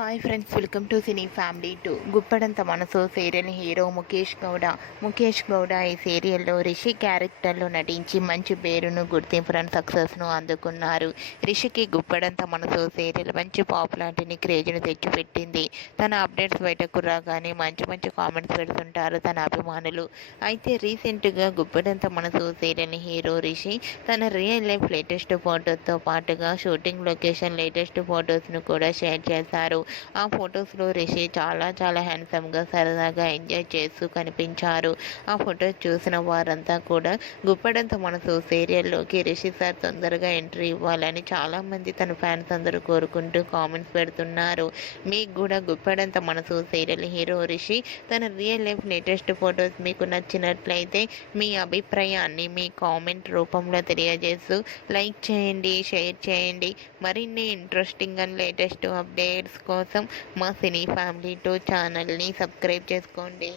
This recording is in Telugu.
Hi friends, welcome to cine family 2. Guppedantha మనసు సీరియల్ హీరో ముఖేష్ గౌడ ఈ సీరియల్లో రిషి క్యారెక్టర్లో నటించి మంచి పేరును, గుర్తింపును, సక్సెస్ను అందుకున్నారు. రిషికి గుప్పడంత మనసు సీరియల్ మంచి పాపులారిటీని, క్రేజ్ను తెచ్చిపెట్టింది. తన అప్డేట్స్ బయటకు రాగానే మంచి కామెంట్స్ పెడుతుంటారు తన అభిమానులు. అయితే రీసెంట్గా గుప్పడంత మనసు సీరియల్ హీరో రిషి తన రియల్ లైఫ్ లేటెస్ట్ ఫోటోతో పాటుగా షూటింగ్ లొకేషన్ లేటెస్ట్ ఫొటోస్ను కూడా షేర్ చేశారు. ఆ ఫొటోస్లో రిషి చాలా హ్యాండ్సమ్గా, సరదాగా ఎంజాయ్ చేస్తూ కనిపించారు. ఆ ఫొటోస్ చూసిన వారంతా కూడా గుప్పడంత మనసు సీరియల్లోకి రిషి సార్ తొందరగా ఎంట్రీ ఇవ్వాలని చాలామంది తన ఫ్యాన్స్ అందరూ కోరుకుంటూ కామెంట్స్ పెడుతున్నారు. మీకు కూడా గుప్పడంత మనసు సీరియల్ హీరో రిషి తన రియల్ లైఫ్ లేటెస్ట్ ఫొటోస్ మీకు నచ్చినట్లయితే మీ అభిప్రాయాన్ని మీ కామెంట్ రూపంలో తెలియజేస్తూ లైక్ చేయండి, షేర్ చేయండి. మరిన్ని ఇంట్రెస్టింగ్ అండ్ లేటెస్ట్ అప్డేట్స్ కోసం మా సినీ ఫ్యామిలీ 2 ఛానల్ని సబ్స్క్రైబ్ చేసుకోండి.